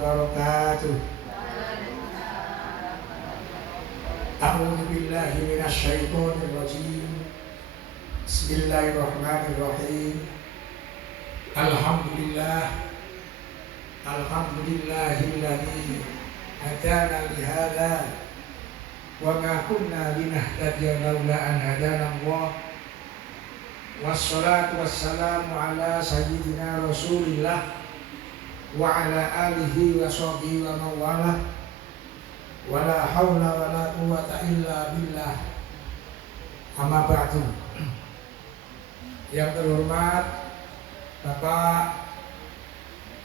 wabarakatuh. A'udzu billahi minasyaitonir rajim. Bismillahirrahmanirrahim. Alhamdulillahilladzi hadana li hadza wa ma kunna linahtadiya laula an hadana Allah. Wassalatu wassalamu ala sayyidina Rasulillah wa ala alihi wa sahbihi wa mawalah. Wala haula wala quwwata illa billah. Amma ba'du. Yang terhormat Bapak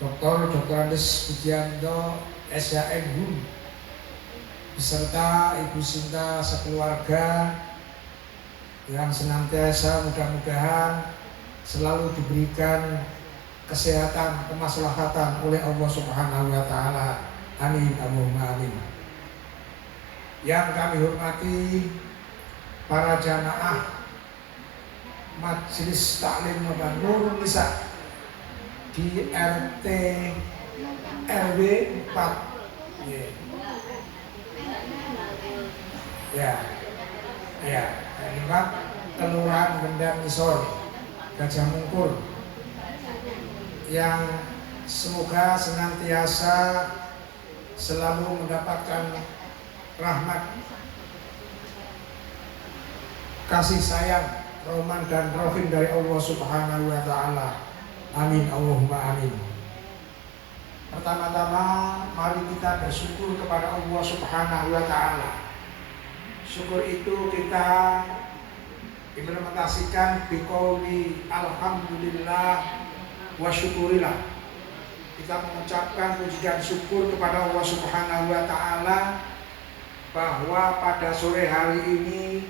Dr. Andes Pujianto SHMHum beserta Ibu Sinta sekeluarga yang senantiasa mudah-mudahan selalu diberikan kesehatan, kemaslahatan oleh Allah Subhanahu wa taala. Amin, Allahumma amin. Yang kami hormati para jamaah Majelis Taklim Nurul Nisa di RT RW 4. Ya, Pak, Kelurahan Gendang Ngisor, Gajah Mungkur, yang semoga senantiasa selalu mendapatkan rahmat, kasih sayang, rahman dan rahim dari Allah Subhanahu wa taala. Amin, Allahumma amin. Pertama-tama mari kita bersyukur kepada Allah Subhanahu wa taala. Syukur itu kita implementasikan biqauli alhamdulillah wa syukurillah. Kita mengucapkan puji dan syukur kepada Allah Subhanahu wa taala bahwa pada sore hari ini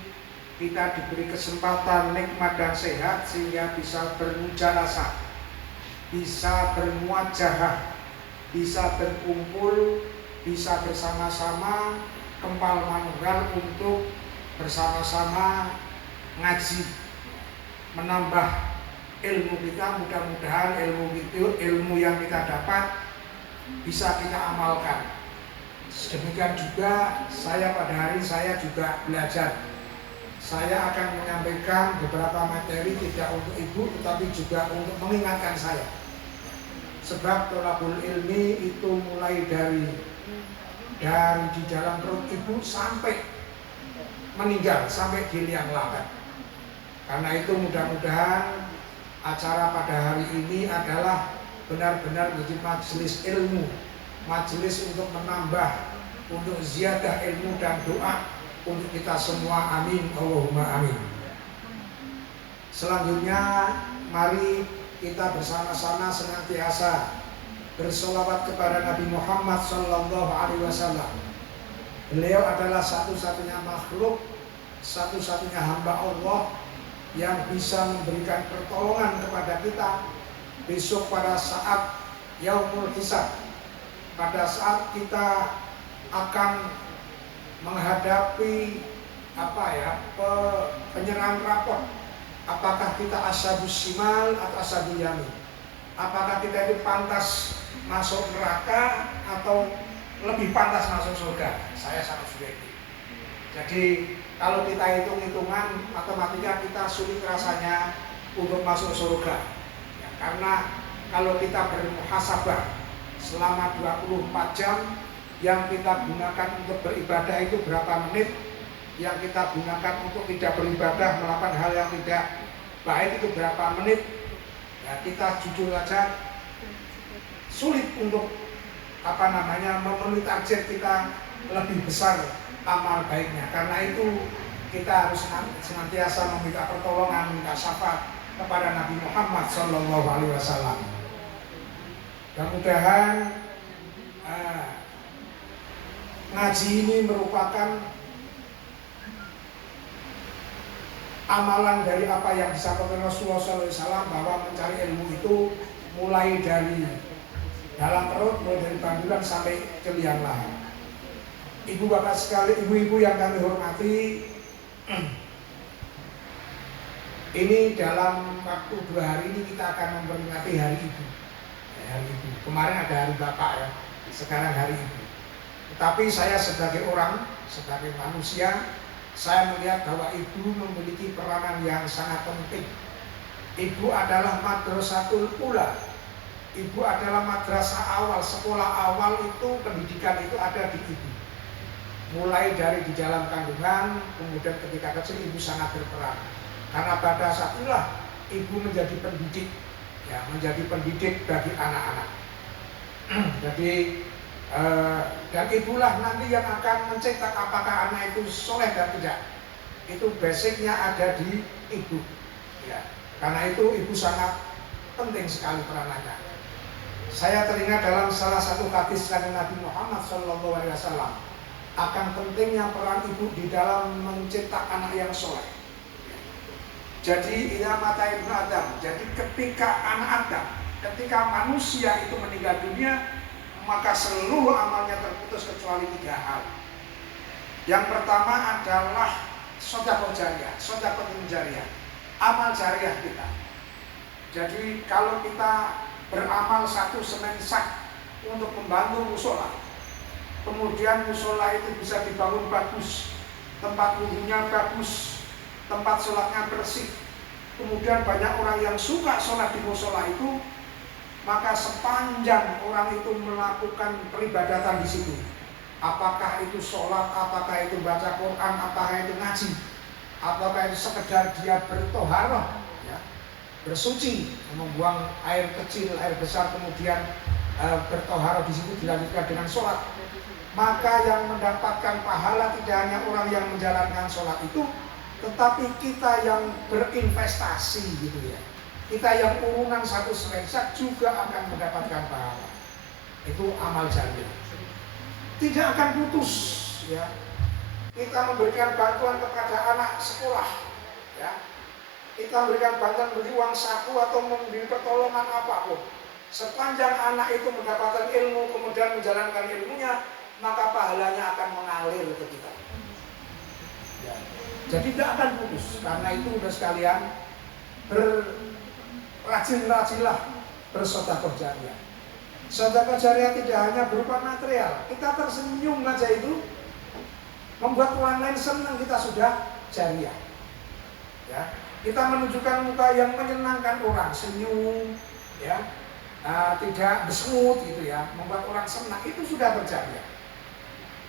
kita diberi kesempatan nikmat dan sehat sehingga bisa bermujalasah, bisa bermuajahah, bisa berkumpul, bisa bersama-sama kempal manunggal untuk bersama-sama ngaji, menambah ilmu kita. Mudah-mudahan ilmu yang kita dapat bisa kita amalkan. Demikian juga saya pada hari saya juga belajar. Saya akan menyampaikan beberapa materi tidak untuk ibu tetapi juga untuk mengingatkan saya. Sebab thalabul ilmi itu mulai dari di dalam perut ibu sampai meninggal, sampai di liang lahat. Karena itu mudah-mudahan acara pada hari ini adalah benar-benar menjadi majelis ilmu, majelis untuk menambah, untuk ziyadah ilmu dan doa untuk kita semua. Amin, Allahumma amin. Selanjutnya mari kita bersama-sama senantiasa bersolawat kepada Nabi Muhammad Sallallahu Alaihi Wasallam. Beliau adalah satu-satunya makhluk, satu-satunya hamba Allah yang bisa memberikan pertolongan kepada kita besok pada saat Yaumul Hisab, pada saat kita akan menghadapi penyerahan rapor. Apakah kita asyabus shimal atau asyabul yamin? Apakah kita itu pantas masuk neraka atau lebih pantas masuk surga? Saya sangat subjektif. Jadi kalau kita hitung-hitungan matematika kita sulit rasanya untuk masuk surga. Ya, karena kalau kita bermuhasabah selama 24 jam, yang kita gunakan untuk beribadah itu berapa menit, yang kita gunakan untuk tidak beribadah, melakukan hal yang tidak baik itu berapa menit. Ya, kita jujur saja sulit untuk memenuhi target kita lebih besar amal baiknya. Karena itu kita harus senantiasa meminta pertolongan, minta syafaat kepada Nabi Muhammad Sallallahu Alaihi Wasallam. Mudah-mudahan ngaji ini merupakan amalan dari apa yang disampaikan Rasulullah SAW, bahwa mencari ilmu itu mulai dari dalam perut, mulai dari bandulan sampai ke liang lahat. Ibu bapak sekali, ibu-ibu yang kami hormati, ini dalam waktu 2 hari ini kita akan memperingati Hari Ibu. Hari Ibu. Kemarin ada Hari Bapak ya. sekarang hari ini. Tetapi saya sebagai orang, sebagai manusia, saya melihat bahwa ibu memiliki peranan yang sangat penting. Ibu adalah madrasatul ula. Ibu adalah madrasah awal, sekolah awal itu, pendidikan itu ada di ibu. Mulai dari di dalam kandungan, kemudian ketika kecil ibu sangat berperan. Karena pada saat itulah ibu menjadi pendidik, ya, menjadi pendidik bagi anak-anak. Jadi dan ibulah nanti yang akan mencetak apakah anak itu soleh dan tidak. Itu basicnya ada di ibu, ya. Karena itu ibu sangat penting sekali peranannya. Saya teringat dalam salah satu hadis dari Nabi Muhammad SAW akan pentingnya peran ibu di dalam mencetak anak yang soleh. Jadi ia mata ibnu Adam. Jadi ketika anak Adam, ketika manusia itu meninggal dunia, maka seluruh amalnya terputus kecuali 3 hal. Yang pertama adalah sedekah jariyah, sedekah jariyah, amal jariah kita. Jadi kalau kita beramal satu Senin Sak untuk membantu musola, kemudian musola itu bisa dibangun bagus, tempat wudhunya bagus, tempat sholatnya bersih, kemudian banyak orang yang suka sholat di musola itu, maka sepanjang orang itu melakukan peribadatan di situ, apakah itu sholat, apakah itu baca Quran, apakah itu ngaji, apakah itu sekedar dia bertoharoh, ya, bersuci, membuang air kecil, air besar, kemudian bertoharoh di situ dilanjutkan dengan sholat, maka yang mendapatkan pahala tidak hanya orang yang menjalankan sholat itu, tetapi kita yang berinvestasi gitu ya. Kita yang urunan satu semester juga akan mendapatkan pahala. Itu amal jariah. Tidak akan putus, ya. Kita memberikan bantuan kepada anak sekolah, ya. Kita memberikan bantuan beri uang saku atau memberi pertolongan apapun. Sepanjang anak itu mendapatkan ilmu kemudian menjalankan ilmunya, maka pahalanya akan mengalir ke kita. Ya. Jadi tidak akan putus. Karena itu udah sekalian rajin-rajinlah bersedekah jariyah. Sedekah jariyah tidak hanya berupa material. Kita tersenyum aja itu membuat orang lain senang, kita sudah jariyah. Ya, kita menunjukkan muka yang menyenangkan orang, senyum, ya, tidak besmut gitu ya, membuat orang senang, itu sudah berjariah.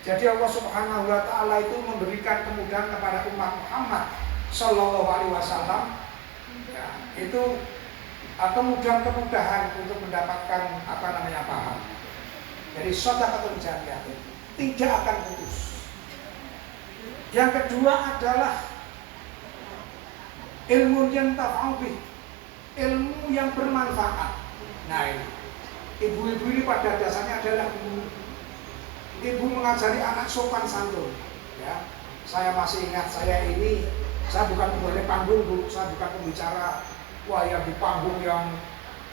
Jadi Allah Subhanahu Wa Taala itu memberikan kemudahan kepada umat Muhammad Sallallahu Alaihi Wasallam. Ya, itu kemudahan-kemudahan untuk mendapatkan pahala. Jadi sedekah jariyah tidak akan putus. Yang kedua adalah ilmu yang tafa'ubih, ilmu yang bermanfaat. Nah ini, ibu-ibu ini pada dasarnya adalah ibu mengajari anak sopan santun. Ya, saya masih ingat saya bukan pemboleh panggung Bu, saya bukan pembicara wah yang di panggung yang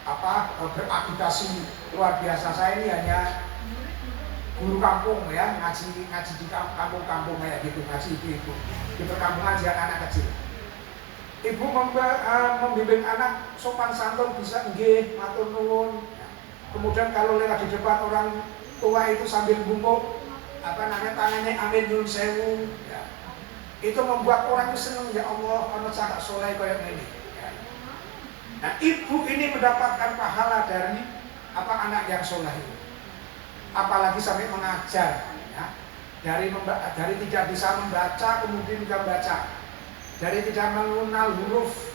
beragitasi luar biasa. Saya ini hanya guru kampung ya, ngaji di kampung-kampung kayak gitu, ngaji ibu-ibu di perkampungan anak kecil. Ibu membimbing anak sopan santun, bisa nggih, matur nuwun. Kemudian kalau lewat di depan orang tua itu sambil bungkuk tangannya amin nyun sewu. Ya. Itu membuat orang itu senang, ya Allah, ana cakak soleh kayak ini. Ya. Nah, ibu ini mendapatkan pahala dari anak yang soleh itu. Apalagi sampai mengajar, ya. Dari tidak bisa membaca kemudian bisa baca, dari tidak mengenal huruf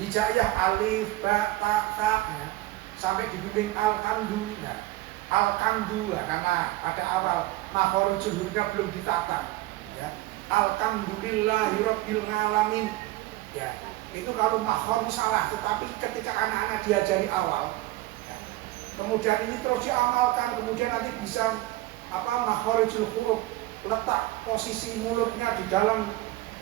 hijaiyah alif, ba, ta, ya. Sampai dibimbing alhamdulillah, karena pada awal makhorijul hurufnya belum ditata, ya. Alhamdulillahirabbil alamin, ya. Itu kalau makhraj salah, tetapi ketika anak-anak diajari awal, kemudian ini terus diamalkan, kemudian nanti bisa makhorijul huruf, letak posisi mulutnya di dalam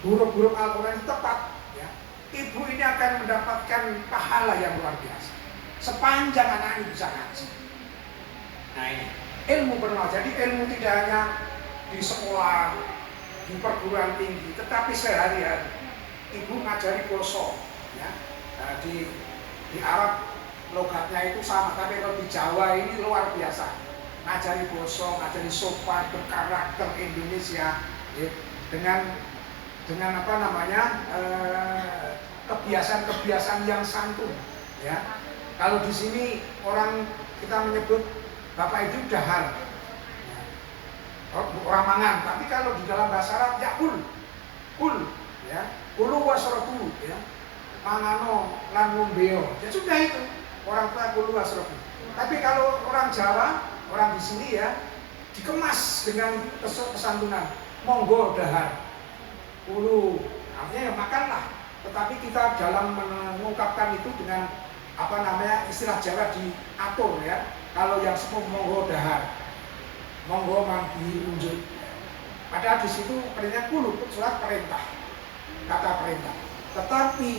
huruf-huruf Al-Quran tepat, ya. Ibu ini akan mendapatkan pahala yang luar biasa sepanjang anak ini bisa ngaji. Nah ini ilmu bermanfaat. Jadi ilmu tidak hanya di sekolah, di perguruan tinggi, tetapi sehari-hari. Ibu ngajari poso, ya. Nah, di Arab logatnya itu sama, tapi kalau di Jawa ini luar biasa. ngajari bosok, ngajari sopan, berkarakter Indonesia, ya, dengan apa namanya kebiasaan-kebiasaan yang santun, ya. Kalau di sini orang kita menyebut bapak itu dahar, ya, orang mangan. Tapi kalau di dalam bahasa Arab ya kul, ya, kulu wasrobu, ya, mangano lan ngombeo, ya sudah itu orang tua kulu wasrobu. Tapi kalau orang Jawa, orang di sini ya dikemas dengan kesantunan, monggo dahar, kulu, artinya ya makanlah. Tetapi kita dalam mengungkapkan itu dengan apa namanya istilah Jawa diatur, ya. Kalau yang sepuh monggo dahar, monggo manggi unjuk. Padahal di situ perintah kulu, surat perintah, kata perintah. Tetapi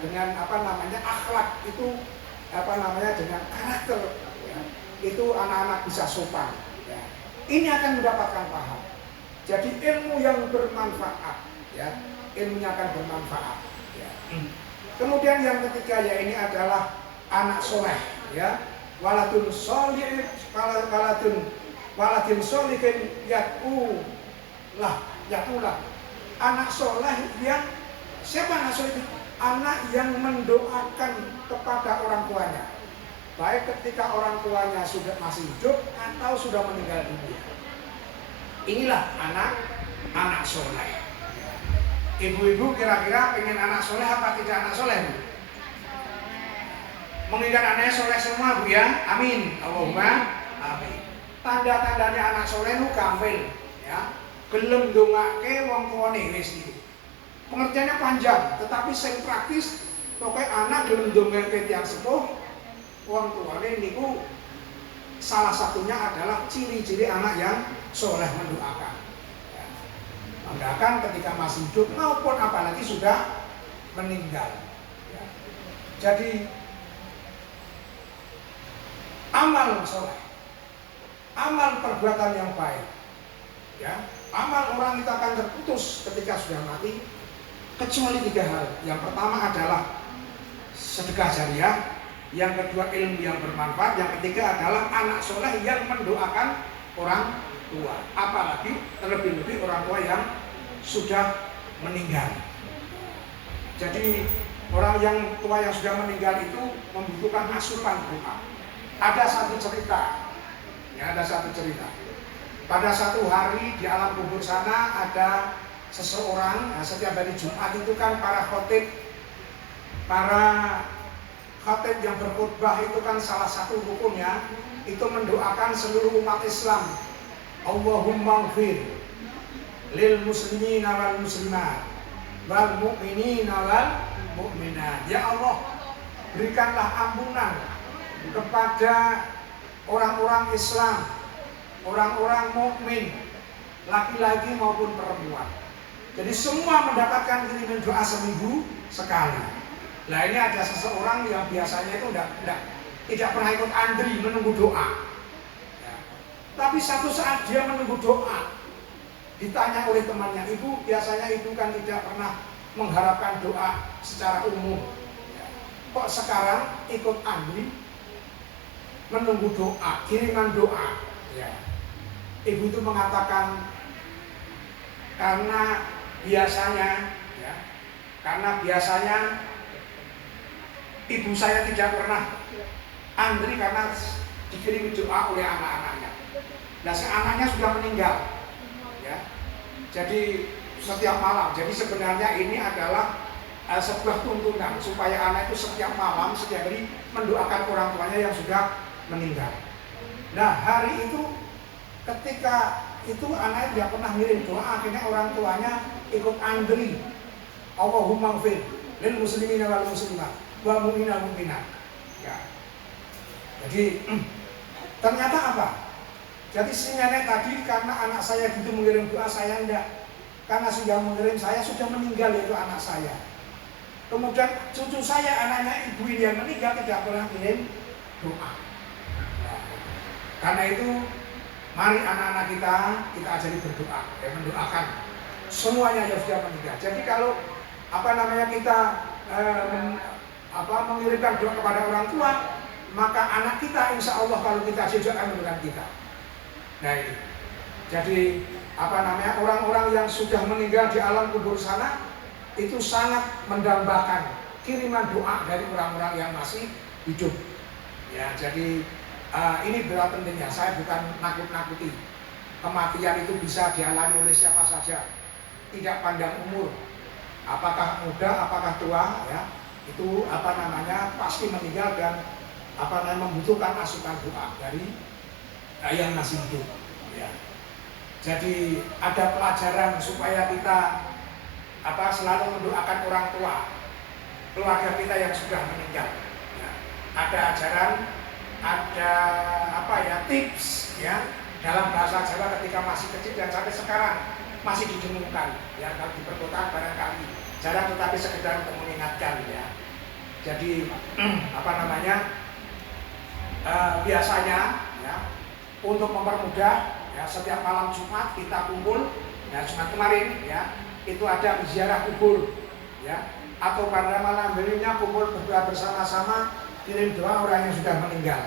dengan apa namanya akhlak itu, apa namanya dengan karakter, ya, itu anak-anak bisa sopan, ya. Ini akan mendapatkan paham. Jadi ilmu yang bermanfaat, ya, ilmunya akan bermanfaat, ya. Kemudian yang ketiga ya ini adalah anak soleh, ya, waladun solih, waladun solihin yatulah, anak soleh yang siapa anak soleh? Anak yang mendoakan kepada orang tuanya, baik ketika orang tuanya sudah masih hidup atau sudah meninggal dunia. Inilah anak soleh. Ibu-ibu kira-kira pengen anak soleh apa tidak anak soleh, Bu? Menginginkan anaknya soleh semua, Bu, ya? Amin. Allahumma amin. Tanda-tandanya anak soleh itu kamil, ya. Gelem ndongake wong tuane wis iki. Pengertiannya panjang, tetapi sing praktis pokoknya anak gelem ndongake tiyang sepuh wong tuane niku salah satunya adalah ciri-ciri anak yang soleh mendoakan. Mendoakan ketika masih hidup maupun apalagi sudah meninggal, ya. Jadi amal soleh, amal perbuatan yang baik, ya, amal orang itu akan terputus ketika sudah mati kecuali 3 hal. Yang pertama adalah sedekah jariah, yang kedua ilmu yang bermanfaat, yang ketiga adalah anak soleh yang mendoakan orang tua, apalagi terlebih-lebih orang tua yang sudah meninggal. Jadi orang yang tua yang sudah meninggal itu membutuhkan asupan doa. Ada satu cerita, ya, ada satu cerita. Pada satu hari di alam kubur sana ada seseorang, nah, setiap hari Jumat itu kan para khotib yang berkhutbah itu kan salah satu rukunnya itu mendoakan seluruh umat Islam. Allahumma ighfir lil muslimina wal muslimat wal mu'minina wal mu'minat. Ya Allah, berikanlah ampunan kepada orang-orang Islam, orang-orang mukmin, laki-laki maupun perempuan. Jadi semua mendapatkan kiriman doa seminggu sekali. Nah, ini ada seseorang yang biasanya itu tidak pernah ikut antri menunggu doa, ya. Tapi satu saat dia menunggu doa, ditanya oleh temannya, ibu biasanya ibu kan tidak pernah mengharapkan doa secara umum, ya. Kok sekarang ikut antri menunggu doa, kiriman doa, ya. Ibu itu mengatakan karena biasanya ibu saya tidak pernah antri karena dikirimi doa oleh anak-anaknya. Nah, anaknya sudah meninggal, ya. Jadi setiap malam. Jadi sebenarnya ini adalah sebuah tuntunan supaya anak itu setiap malam, setiap hari mendoakan orang tuanya yang sudah meninggal. Nah, hari itu ketika itu anak tidak pernah ngirim doa, akhirnya orang tuanya ikut antri. Allahumma ighfir lil muslimina wal muslimat wa mu'minina wal mu'minat, ya. Jadi ternyata apa? Jadi si nenek tadi karena anak saya gitu mengirim doa, saya enggak. Karena sudah mengirim, saya sudah meninggal, yaitu anak saya. Kemudian cucu saya, anaknya ibu ini yang meninggal, tidak pernah kirim doa. Nah, karena itu mari anak-anak kita ajari berdoa, ya, mendoakan semuanya yang sudah meninggal. Jadi kalau kita mengirimkan doa kepada orang tua, maka anak kita insya Allah kalau kita jujur akan memberikan kita. Nah ini, jadi orang-orang yang sudah meninggal di alam kubur sana itu sangat mendambakan kiriman doa dari orang-orang yang masih hidup. Ya, jadi ini berapa pentingnya. Saya bukan nakut-nakuti. Kematian itu bisa dialami oleh siapa saja, tidak pandang umur, apakah muda, apakah tua, ya itu pasti meninggal dan membutuhkan asupan doa dari yang masih hidup. Ya. Jadi ada pelajaran supaya kita selalu mendoakan orang tua, keluarga kita yang sudah meninggal. Ya. Ada ajaran, ada tips ya dalam bahasa Jawa ketika masih kecil dan sampai sekarang masih didengungkan. Ya kalau di perkotaan barangkali jarang, tetapi sekedar untuk mengingatkan ya. Jadi biasanya ya untuk mempermudah ya setiap malam Jumat kita kumpul ya, Jumat kemarin ya itu ada ziarah kubur ya, atau pada malam berikutnya kumpul berdoa bersama-sama kirim doa orang yang sudah meninggal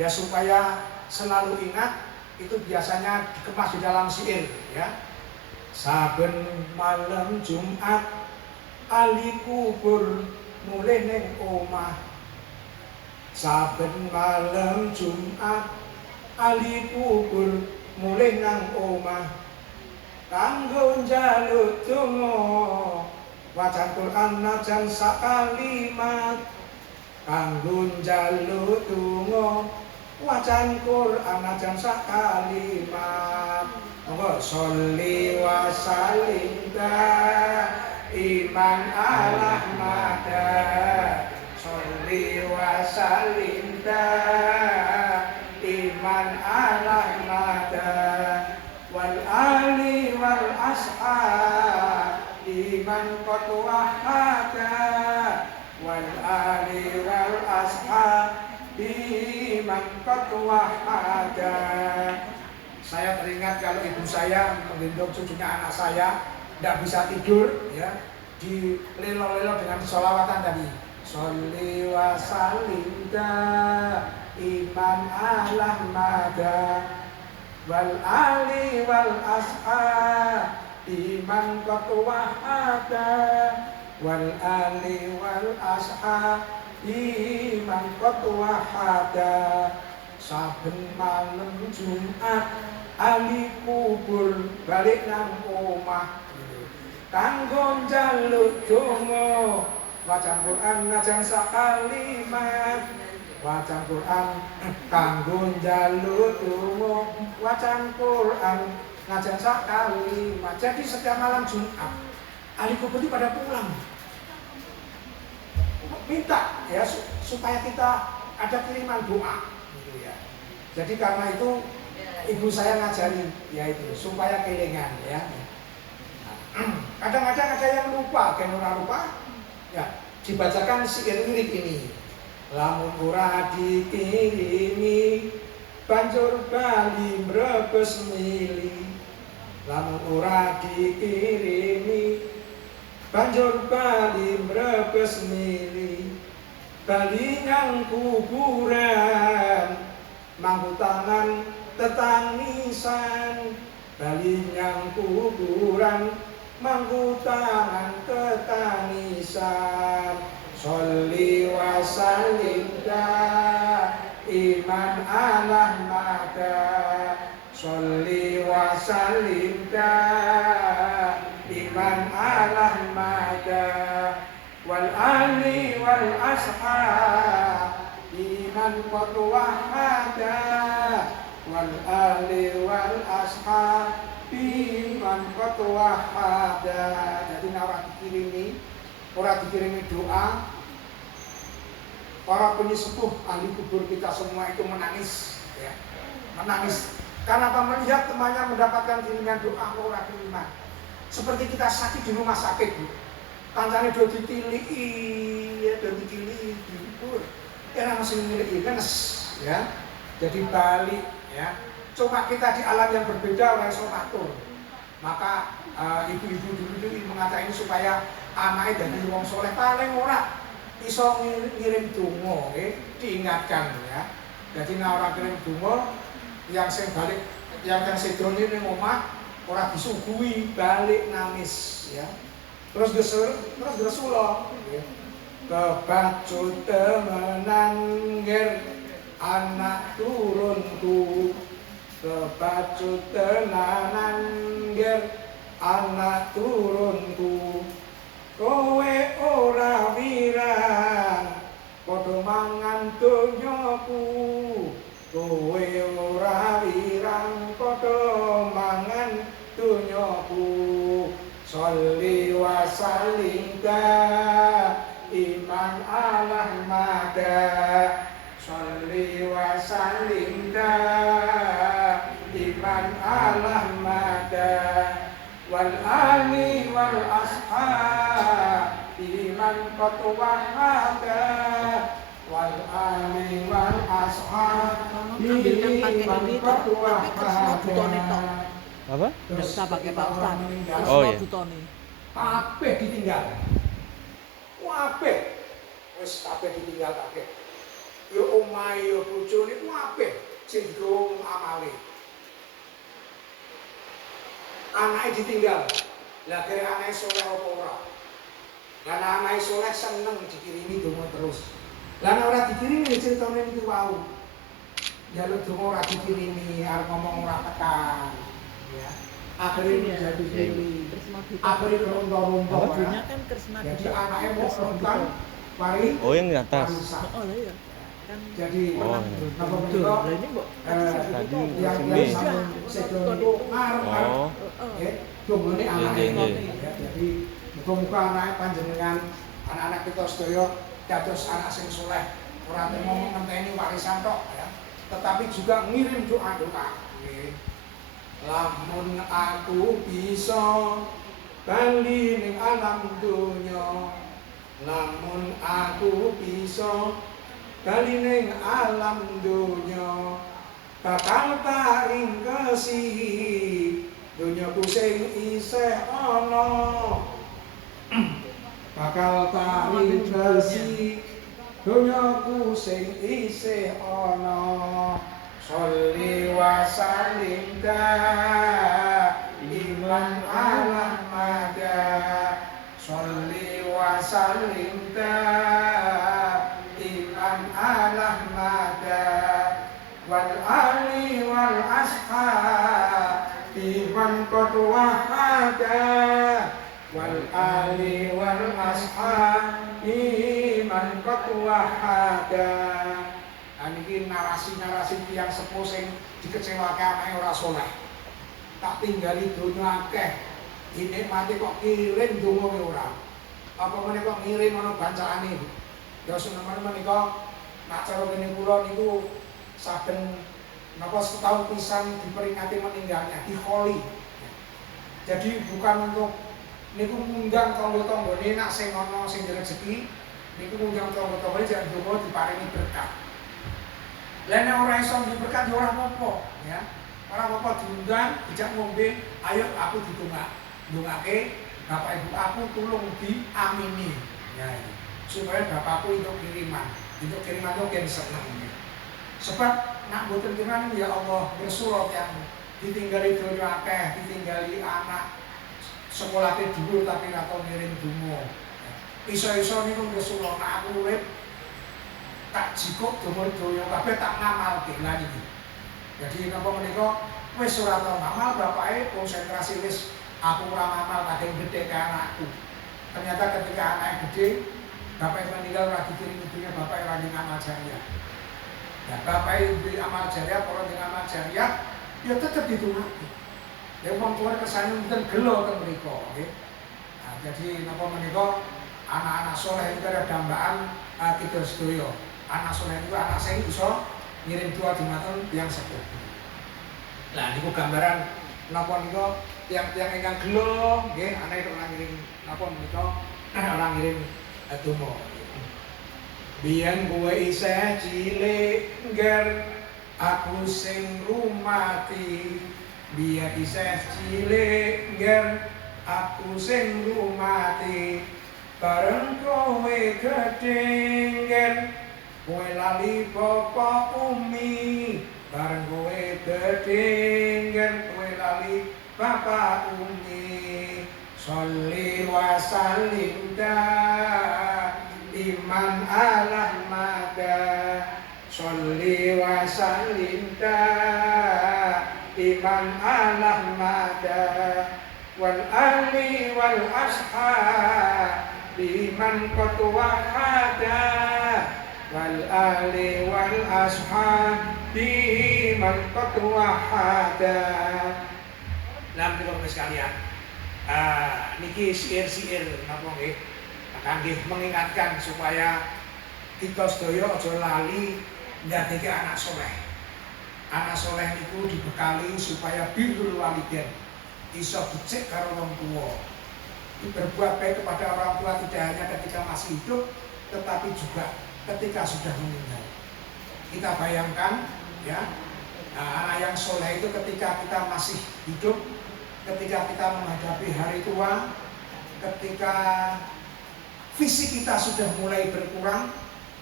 ya, supaya selalu ingat. Itu biasanya dikemas di dalam syair ya. Saben malam Jumat ahli kubur mulai neng omah. Saben malam Jumat ahli kubur mulai nang omah. Kanggo njaluk donga wacan Quran najan sak kalimat. Kanggo njaluk donga wacan Quran najan sak kalimat. Monggo sholli wa sallim iman ala mada. Sholli wa sallim iman ala mada. Wal ali wal ashab iman qad wahada. Wal ali wal ashab iman qad wahada. Saya teringat kalau ibu saya menggendong cucunya anak saya, tidak bisa tidur ya, di lelo-lelo dengan sholawatan tadi. Sholli wa sallim iman ala mada. Wal ali wal ashab iman qad wahada. Wal ali wal ashab iman qad wahada. Saben malam Jumat ahli kubur balik nang omah. Kanggo njaluk donga wacan Quran najan sak kalimat. Wacan Quran kanggo njaluk donga wacan Quran najan sak kalimat. Jadi setiap malam Jumat ahli kubur itu pada pulang, minta ya supaya kita ada kiriman doa gitu ya. Jadi karena itu ibu saya ngajari ya itu supaya kelingan ya. Kadang-kadang ada yang lupa, kan orang lupa ya, dibacakan syair lirik ini. Lamun ora dikirimi banjur bali mrebes mili. Lamun ora dikirimi banjur bali mrebes mili. Bali nyang kuburan mangku tangan tetangisan. Bali nyang kuburan mangku tangan tetangisan. Sholli wa sallim iman ala mada. Sholli wa sallim iman ala mada. Wal ali wal ashab iman qad wahada. Wal ali wal ashab iman qad wahada. Jadi orang dikirimi doa, para penyesepuh ahli kubur kita semua itu menangis ya. Menangis karena apa? Melihat temannya mendapatkan kiriman doa orang kiriman. Seperti kita sakit di rumah sakit, kancane do ditiliki ya, do ditiliki dikubur. Ya masih miliki kenes ya. Jadi balik ya. Coba kita di alam yang berbeda oleh somatur. Maka ibu-ibu dulu itu mengatakan supaya anaknya dari wong soleh paling ora iso ngirim donga, diingatkan ya. Jadi nek ora kirim donga yang sing balik yang sedon ini omah ora disuguhi balik nangis ya. Terus Rasulullah ya. Kebacut temenan nger anak turunku, kebacut tenanan nger anak turunku, kowe ora wirang padha mangan donyaku, kowe ora wirang padha mangan donyaku, sholli wa sallim iman Ahmada, sholli wa sallim iman Ahmada, wal ali wal ashab iman qatwahada, wal ali wal ashab iman qatwahada. Apa? Bisa pakai Pak Ustaz. Oh iya. Kabeh ditinggal. Kabeh wis kabeh ditinggal kabeh. Yo omahe yo bojone kabeh sing durung amale. Anake ditinggal. Lah kira anake soleh apa ora? Lah anake soleh seneng dikirimi donga terus. Lah ora dikirimi critane niku wau. Jaluk donga ora dikirimi, arep ngomong ora tekan. Ya. Akhirnya jadi diri. Akhirnya rontok-rontok. Bajunya kan Kresna. Jadi anaknya mau rontok. Mari. Oh yang di atas. Oh iya. Kan jadi apa betul. Lah ini mbok tadi yang sedono ngarep. Ya, dongone anaknya. Jadi muga-muga anaknya panjenengan anak-anak kita sedaya dados anak sing saleh. Ora ngomong ngenteni warisan tok ya. Tetapi juga ngirim doa-doa. Nggih. Lamun aku bisa bali ning alam dunya, lamun aku bisa bali ning alam dunya, bakal tak ringkesi dunyaku sing isih ana, bakal tak ringkesi dunyaku sing isih ana. Sholli wa sallim iman Ahmada, sholli wa sallim iman Ahmada, wal ali wal ashab iman qatwahada, wal ali wal ashab iman qatwahada. Niki narasi-narasi tiyang sepuh sing dikecewake anake ora saleh. Tak tinggali donya akeh. Dinikmati kok kirim donga ora. Apa meneh kok ngirim ana bancane. Ya senajan menika nak cara kene kula niku saben napa setahun pisan diperingati meninggalnya dikholi. Jadi bukan untuk niku ngundang tangga-tanggane nak sing ana sing rezeki niku ngundang tangga-tanggane jan donga diparingi berkah. Lah nek ora iso diberkat ya ora apa-apa, ya. Ora apa-apa diundang, dijak ngombe, ayo aku ndongake bapak ibu aku tulung diamini. Ya, supaya bapakku itu kiriman itu kan seneng. Ya. Sebab nak mboten kiriman ya Allah, bersurat yang ditinggali donya akeh, ditinggali anak sekolahnya dulu tapi ora tau ngirim donga. Iso-iso niku bersurat nak aku urip tak jikuk donya kabeh tak ngamalke lha iki. Jadi napa menika wis ora tau ngamal bapake konsentrasi wis aku ora ngamal kadang gedhe ke anakku. Ternyata ketika anaknya gede, bapaknya meninggal ora dikirim ibunya bapaknya ora ngamal jariah. Ya bapaknya ibu amal jariah, para dengan amal jariah ya tetep ditulungi. Ya wong tuwa kersane mboten gelo ten mriku nggih. Nah, jadi napa menika anak-anak saleh itu ada dambaan kita sedaya. Anak soleh itu anak saya iso ngirim doa di mata yang sepuh. Nah, niku gambaran napa niku tiang-tiang ingkang gelo nggih, anak itu ora ngirim napa menika ora ngirim donga. Biyen kowe isih cilik ngger aku sing rumati, biyen isih cilik ngger aku sing rumati, bareng kowe gedhe ngger kowe lali bapak umi, bareng kowe gedhe Bapak Umi, sholli wa sallim iman ala mada, sholli wa sallim iman ala mada, wal ali wal ashab liman qad wahada, wal ali wal ashab liman qad wahada. Lan kula sekalian, niki syair-syair napa nggih kangge mengingatkan supaya kita sedaya aja lali ndadekake anak soleh. Anak soleh niku dibekali supaya birrul walidain, iso becik karo wong tuwa. Berbuat baik kepada orang tua tidak hanya ketika masih hidup, tetapi juga ketika sudah meninggal. Kita bayangkan ya, anak yang soleh itu ketika kita masih hidup, ketika kita menghadapi hari tua, ketika fisik kita sudah mulai berkurang,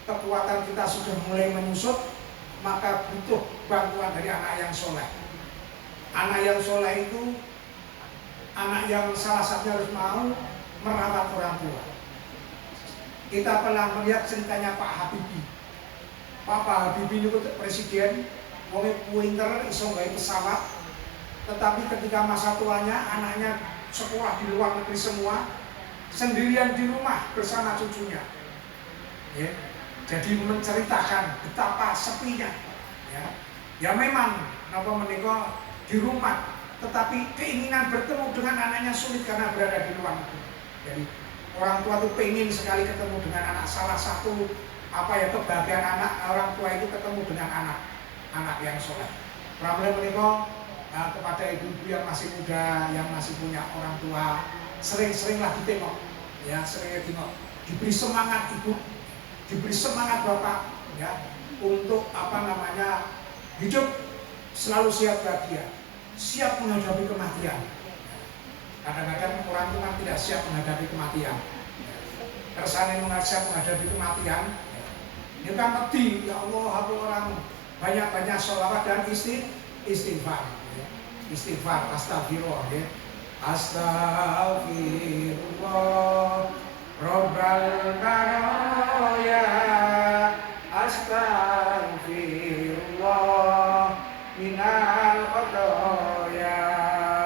kekuatan kita sudah mulai menyusut, maka butuh bantuan dari anak yang soleh. Anak yang soleh itu anak yang salah satunya harus mau merawat orang tua. Kita pernah melihat ceritanya Pak Habibie. Pak Habibie itu presiden, wong pinter iso gawe pesawat, tetapi ketika masa tuanya anaknya sekolah di luar negeri semua, sendirian di rumah bersama cucunya. Ya. Jadi menceritakan betapa sepinya. Ya memang napa menika di rumah, tetapi keinginan bertemu dengan anaknya sulit karena berada di luar negeri. Jadi orang tua itu pengen sekali ketemu dengan anak. Salah satu kebahagiaan anak orang tua itu ketemu dengan anak yang soleh. Problem menika kepada ibu-ibu yang masih muda, yang masih punya orang tua, sering-seringlah ditengok, ya sering ditengok, diberi semangat ibu, diberi semangat bapak, ya untuk hidup selalu siap bahagia, siap menghadapi kematian. Kadang-kadang orang tua tidak siap menghadapi kematian. Kersane siap menghadapi kematian. Dia kan ngerti, ya Allah, aku orang banyak-banyak sholawat dan istighfar. Istighfar, astagfirullah, ya. Astagfirullah.